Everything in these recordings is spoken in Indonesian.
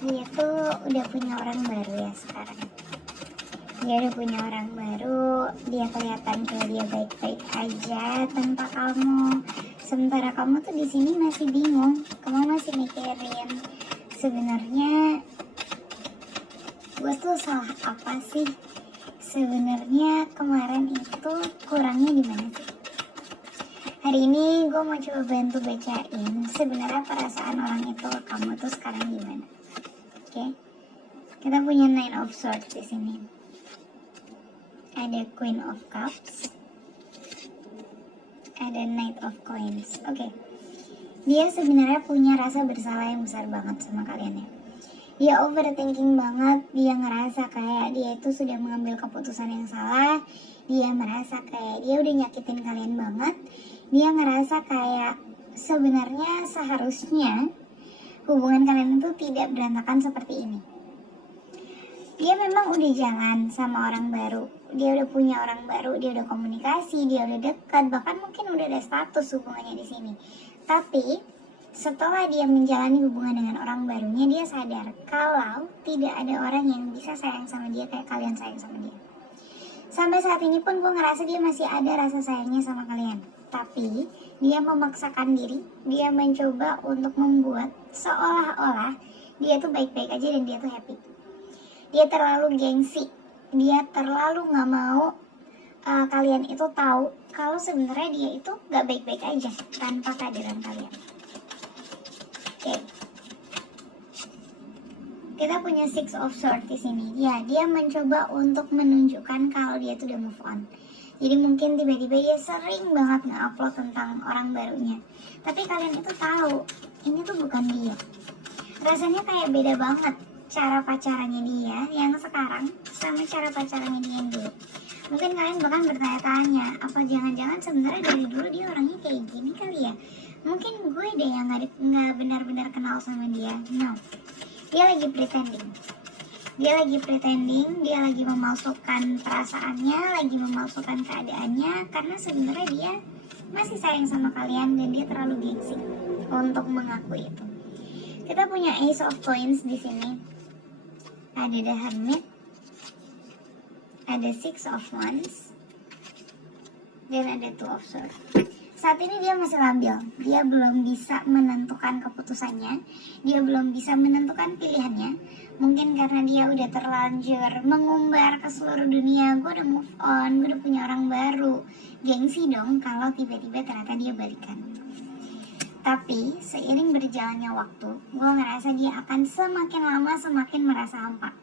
Dia tuh udah punya orang baru ya sekarang. Dia udah punya orang baru, dia kelihatan kayak dia baik-baik aja tanpa kamu. Sementara kamu tuh di sini masih bingung, kamu masih mikirin sebenarnya gue tuh salah apa sih? Sebenarnya kemarin itu kurangnya di mana sih? Hari ini gue mau coba bantu bacain sebenarnya perasaan orang itu ke kamu tuh sekarang gimana. Oke? Kita punya Nine of Swords di sini. Ada Queen of Cups. Ada Knight of Coins. Oke. Dia sebenarnya punya rasa bersalah yang besar banget sama kalian ya. Dia overthinking banget, dia ngerasa kayak dia itu sudah mengambil keputusan yang salah. Dia merasa kayak dia udah nyakitin kalian banget. Dia ngerasa kayak sebenarnya seharusnya hubungan kalian itu tidak berantakan seperti ini. Dia memang udah jalan sama orang baru. Dia udah punya orang baru, dia udah komunikasi, dia udah dekat, bahkan mungkin udah ada status hubungannya di sini. Tapi setelah dia menjalani hubungan dengan orang barunya, dia sadar kalau tidak ada orang yang bisa sayang sama dia kayak kalian sayang sama dia. Sampai saat ini pun gue ngerasa dia masih ada rasa sayangnya sama kalian. Tapi dia memaksakan diri, dia mencoba untuk membuat seolah-olah dia tuh baik-baik aja dan dia tuh happy. Dia terlalu gengsi, dia terlalu gak mau kalian itu tahu kalau sebenarnya dia itu gak baik-baik aja tanpa kehadiran kalian. Oke. Kita punya Six of Swords di sini. Ya, dia mencoba untuk menunjukkan kalau dia tuh udah move on. Jadi mungkin tiba-tiba dia sering banget nge-upload tentang orang barunya. Tapi kalian itu tahu, ini tuh bukan dia. Rasanya kayak beda banget cara pacarannya dia yang sekarang sama cara pacarannya dia yang dulu. Mungkin kalian bahkan bertanya-tanya, apa jangan-jangan sebenarnya dari dulu dia orangnya kayak gini kali ya? Mungkin gue deh yang nggak benar-benar kenal sama dia. No, dia lagi pretending. Dia lagi memalsukan perasaannya, lagi memalsukan keadaannya, karena sebenarnya dia masih sayang sama kalian dan dia terlalu gengsi untuk mengakui itu. Kita punya Ace of Coins di sini. Ada The Hermit, ada Six of Wands, dan ada Two of Swords. Saat ini dia masih labil, dia belum bisa menentukan keputusannya, dia belum bisa menentukan pilihannya. Mungkin karena dia udah terlanjur mengumbar ke seluruh dunia, gue udah move on, gue udah punya orang baru. Gengsi dong kalau tiba-tiba ternyata dia balikan. Tapi seiring berjalannya waktu, gue ngerasa dia akan semakin lama semakin merasa hampa.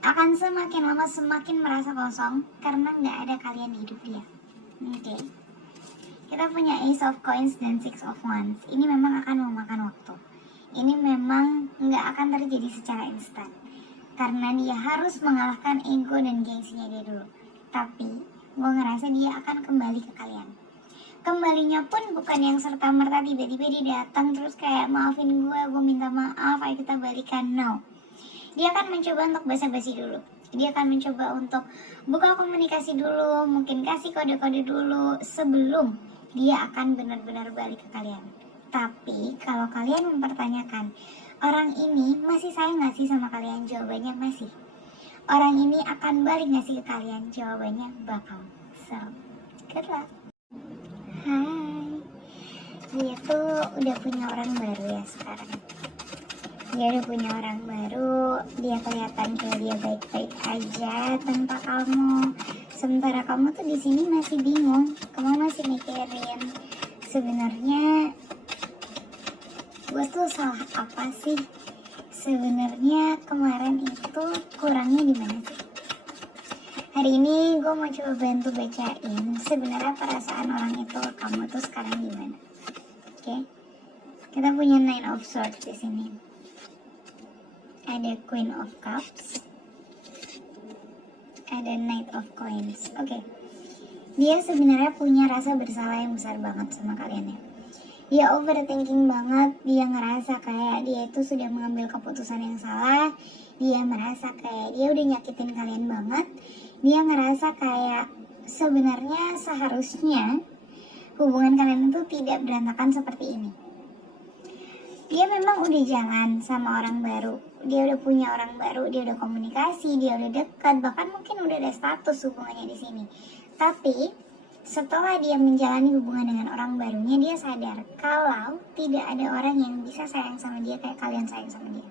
Akan semakin lama semakin merasa kosong karena gak ada kalian di hidup dia. Oke. Kita punya Ace of Coins dan Six of Wands. Ini memang akan memakan waktu. Ini memang nggak akan terjadi secara instan. Karena dia harus mengalahkan ego dan gengsinya dia dulu. Tapi, gue ngerasa dia akan kembali ke kalian. Kembalinya pun bukan yang serta-merta tiba-tiba dia datang terus kayak maafin gue minta maaf, ayo kita balikan. No. Dia akan mencoba untuk basa-basi dulu. Dia akan mencoba untuk buka komunikasi dulu, mungkin kasih kode-kode dulu sebelum dia akan benar-benar balik ke kalian. Tapi kalau kalian mempertanyakan, orang ini masih sayang gak sih sama kalian? Jawabannya masih. Orang ini akan balik gak sih ke kalian? Jawabannya bakal. So, good luck. Hai. Dia tuh udah punya orang baru ya sekarang. Dia udah punya orang baru, dia kelihatan kayak dia baik-baik aja tanpa kamu. Sementara kamu tuh di sini masih bingung, kamu masih mikirin sebenarnya gue tuh salah apa sih? Sebenarnya kemarin itu kurangnya di mana sih? Hari ini gue mau coba bantu bacain sebenarnya perasaan orang itu ke kamu tuh sekarang gimana. Oke? Kita punya Nine of Swords di sini. Ada Queen of Cups, ada Knight of Coins. Oke. Dia sebenarnya punya rasa bersalah yang besar banget sama kalian ya. Dia overthinking banget, dia ngerasa kayak dia itu sudah mengambil keputusan yang salah. Dia merasa kayak dia udah nyakitin kalian banget. Dia ngerasa kayak sebenarnya seharusnya hubungan kalian itu tidak berantakan seperti ini. dia memang udah jalan sama orang baru, dia udah punya orang baru, dia udah komunikasi, dia udah dekat, bahkan mungkin udah ada status hubungannya di sini. Tapi setelah dia menjalani hubungan dengan orang barunya, dia sadar kalau tidak ada orang yang bisa sayang sama dia kayak kalian sayang sama dia.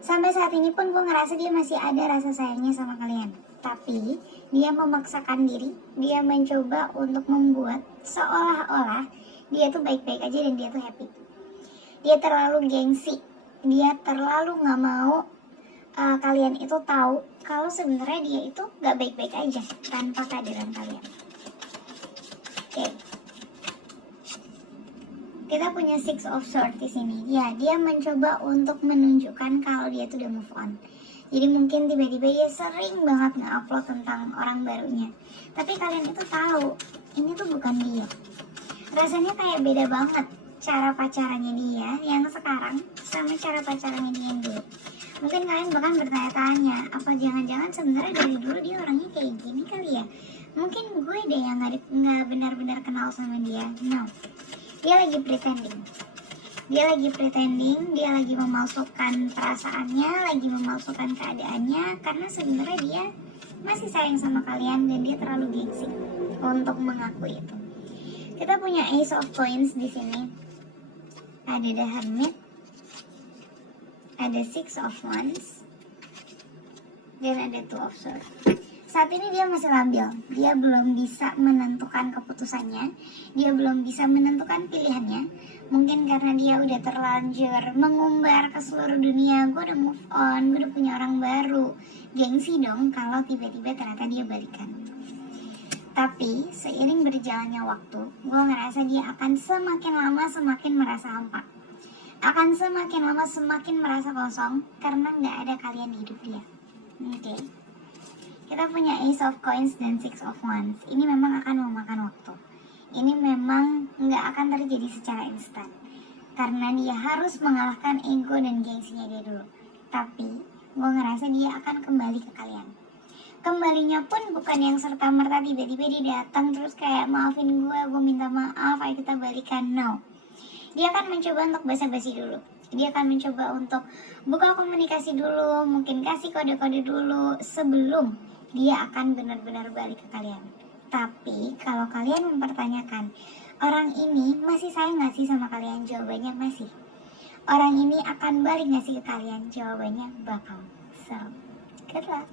Sampai saat ini pun gue ngerasa dia masih ada rasa sayangnya sama kalian. Tapi dia memaksakan diri, dia mencoba untuk membuat seolah-olah dia tuh baik-baik aja dan dia tuh happy. Dia terlalu gengsi, dia terlalu gak mau kalian itu tahu kalau sebenarnya dia itu gak baik-baik aja tanpa kehadiran kalian. Oke. Kita punya Six of Swords di sini. Ya, dia mencoba untuk menunjukkan kalau dia tuh udah move on. Jadi mungkin tiba-tiba dia sering banget nge-upload tentang orang barunya. Tapi kalian itu tahu, ini tuh bukan dia. Rasanya kayak beda banget cara pacarannya dia yang sekarang sama cara pacarannya dia yang dulu. Mungkin kalian bahkan bertanya-tanya, apa jangan-jangan sebenarnya dari dulu dia orangnya kayak gini kali ya? Mungkin gue deh yang nggak benar-benar kenal sama dia. No, dia lagi pretending. Dia lagi memalsukan perasaannya, lagi memalsukan keadaannya, karena sebenarnya dia masih sayang sama kalian dan dia terlalu gengsi untuk mengakui itu. Kita punya Ace of Coins di sini. Ada The Hermit, ada Six of Wands, dan ada Two of Swords. Saat ini dia masih labil, dia belum bisa menentukan keputusannya, dia belum bisa menentukan pilihannya. Mungkin karena dia udah terlanjur mengumbar ke seluruh dunia, gue udah move on, gue udah punya orang baru. Gengsi dong kalau tiba-tiba ternyata dia balikan. Tapi seiring berjalannya waktu, gue ngerasa dia akan semakin lama semakin merasa hampa. Akan semakin lama semakin merasa kosong karena gak ada kalian di hidup dia. Oke. Kita punya Ace of Coins dan Six of Wands. Ini memang akan memakan waktu. Ini memang nggak akan terjadi secara instan. Karena dia harus mengalahkan ego dan gengsinya dia dulu. Tapi, gue ngerasa dia akan kembali ke kalian. Kembalinya pun bukan yang serta-merta tiba-tiba dia datang terus kayak maafin gue minta maaf, ayo kita balikan. No. Dia akan mencoba untuk basa-basi dulu. Dia akan mencoba untuk buka komunikasi dulu, mungkin kasih kode-kode dulu sebelum dia akan benar-benar balik ke kalian. Tapi kalau kalian mempertanyakan, orang ini masih sayang gak sih sama kalian? Jawabannya masih. Orang ini akan balik gak sih ke kalian? Jawabannya bakal. So, good luck.